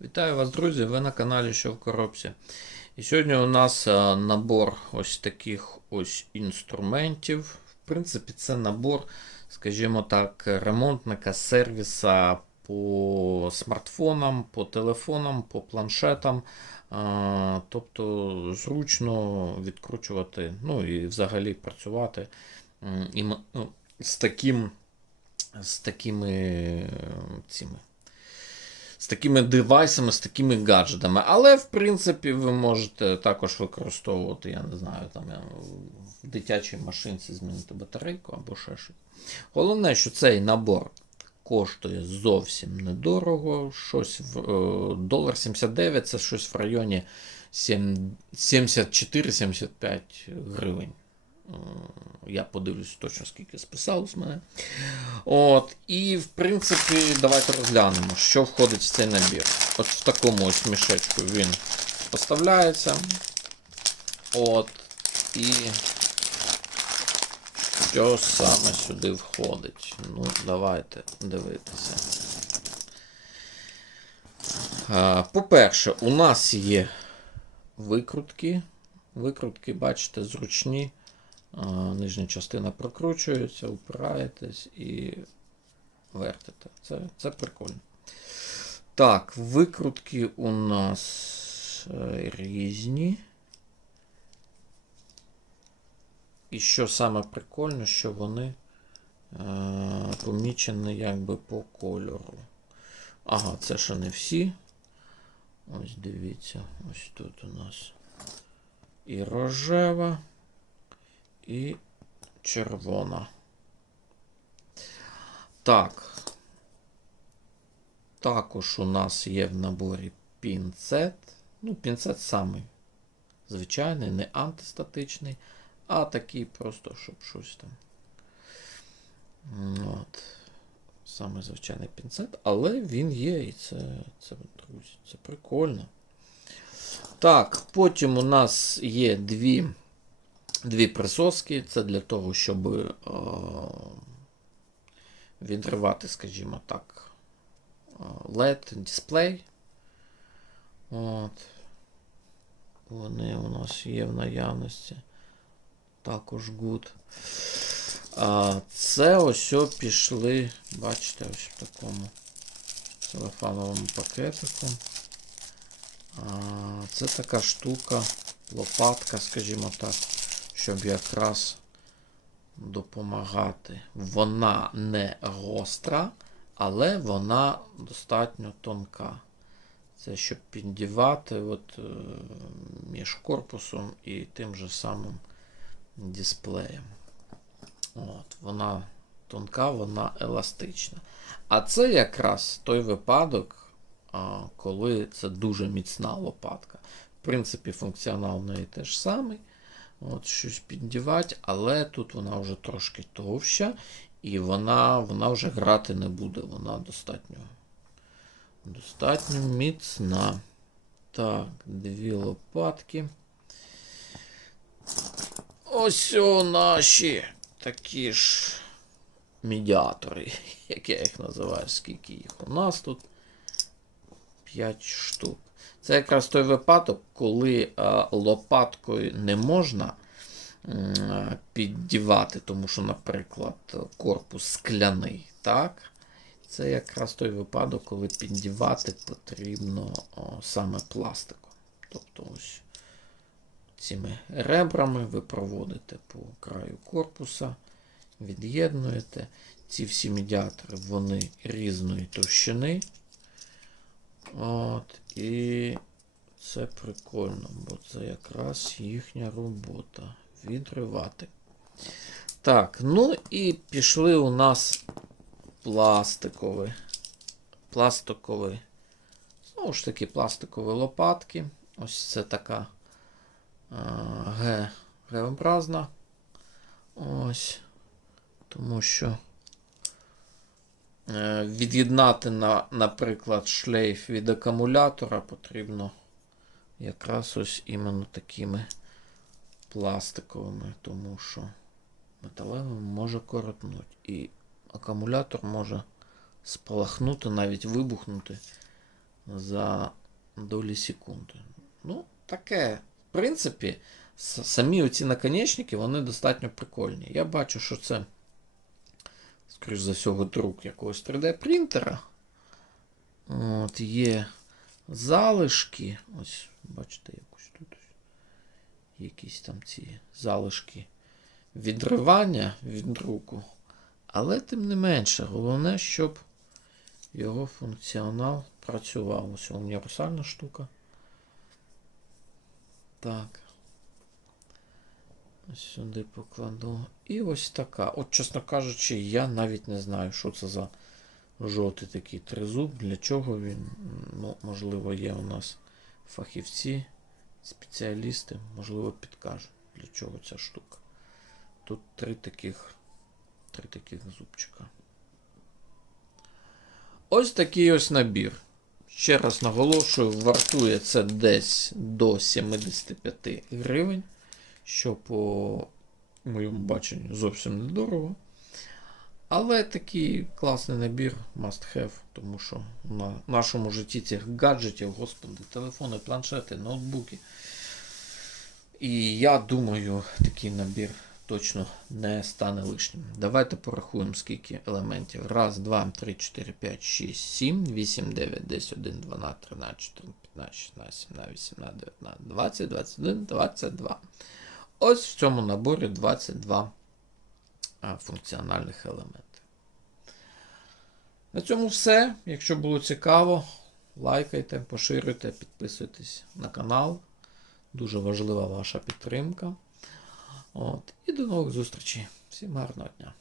Вітаю вас, друзі! Ви на каналі Що в коробці. І сьогодні у нас е, набор ось таких ось інструментів. В принципі, це набор, скажімо так, ремонтника сервіса по смартфонам, по телефонам, по планшетам. Е, Тобто зручно відкручувати, ну і взагалі працювати і, ну, з, таким, з такими е, цими з такими девайсами, з такими гаджетами. Але, в принципі, ви можете також використовувати, я не знаю, там в дитячій машинці змінити батарейку або ще щось. Головне, що цей набор коштує зовсім недорого. Щось в е, долар 79 це щось в районі 74-75 гривень. Е, Я подивлюсь точно, скільки списалось мене. От, і в принципі, давайте розглянемо, що входить в цей набір. От в такому ось мішечку він поставляється. От, і що саме сюди входить? Ну, давайте дивитися. По-перше, у нас є викрутки. Викрутки, бачите, зручні. Нижня частина прокручується, упираєтесь і вертите. Це, це прикольно. Так, викрутки у нас е, різні. І що саме прикольно, що вони е, помічені якби по кольору. Ага, це ще не всі. Ось дивіться, ось тут у нас і рожева, і червона. Так. Також у нас є в наборі пінцет. Ну, пінцет самий звичайний, не антистатичний, а такий просто, щоб щось там. От. Саме звичайний пінцет, але він є, і це, це, друзі, це прикольно. Так, потім у нас є дві, дві присоски. Це для того, щоб е, відривати, скажімо так, LED дисплей. От. Вони у нас є в наявності. Також good. А, це ось пішли, бачите, ось в такому телефоновому пакетику. А, це така штука, лопатка, скажімо так, щоб якраз допомагати. Вона не гостра, але вона достатньо тонка. Це щоб піддівати от, е, між корпусом і тим же самим дисплеєм. От, Вона тонка, вона еластична. А це якраз той випадок, коли це дуже міцна лопатка. В принципі, функціонал в неї теж самий. От щось піддівати, але тут вона вже трошки товща, і вона, вона вже грати не буде. Вона достатньо, достатньо міцна. Так, дві лопатки. Ось наші такі ж медіатори, як я їх називаю, скільки їх. У нас тут 5 штук. Це якраз той випадок, коли лопаткою не можна піддівати, тому що, наприклад, корпус скляний. так? Це якраз той випадок, коли піддівати потрібно саме пластику. Тобто ось цими ребрами ви проводите по краю корпуса, від'єднуєте. Ці всі медіатори вони різної товщини. От, і це прикольно, бо це якраз їхня робота. Відривати. Так, ну і пішли у нас пластикові. Пластикові. Знову ж таки, пластикові лопатки. Ось це така Г, Г-образна. Ось. Тому що е, від'єднати, на, наприклад, шлейф від акумулятора потрібно якраз ось іменно такими пластиковими, тому що металевим може коротнути. І акумулятор може спалахнути, навіть вибухнути за долі секунди. Ну, таке. В принципі, самі оці наконечники, вони достатньо прикольні. Я бачу, що це, скоріш за всього, друк якогось 3D-принтера. От, є залишки. Ось, бачите, якось тут якісь там ці залишки відривання від друку. Але тим не менше, головне, щоб його функціонал працював. Ось універсальна штука. Так. Сюди покладу. І ось така. От, чесно кажучи, я навіть не знаю, що це за жовтий такий тризуб, для чого він. Ну, можливо, є у нас фахівці, спеціалісти, можливо, підкажуть, для чого ця штука. Тут три таких, три таких зубчика. Ось такий ось набір. Ще раз наголошую, вартує це десь до 75 гривень, що по моєму баченню зовсім недорого. Але такий класний набір must have, тому що на нашому житті цих гаджетів, господи, телефони, планшети, ноутбуки. І я думаю, такий набір точно не стане лишнім. Давайте порахуємо, скільки елементів. Раз, два, три, чотири, п'ять, шість, сім, вісім, дев'ять, десять, один, дванадцять, тринадцять, чотирнадцять, п'ятнадцять, шістнадцять, сімнадцять, вісімнадцять, дев'ятнадцять, двадцять, двадцять один, двадцять два. Ось в цьому наборі 22 функціональних елементи. На цьому все. Якщо було цікаво, лайкайте, поширюйте, підписуйтесь на канал. Дуже важлива ваша підтримка. От. І до нових зустрічей. Всім гарного дня!